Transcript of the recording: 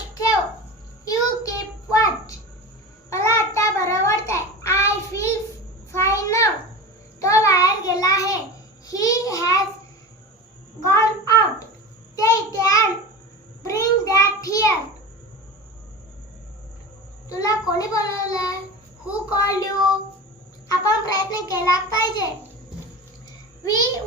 लक्ष ठेव. You keep watch. मला आता बरं वाटतंय. आय फील फाईन नाव. तो बाहेर गेला आहे. He has gone out. Take and bring that here. तुला कोणी बोलवलं? हू कॉल्ड यू? आपण प्रयत्न केला पाहिजे. वी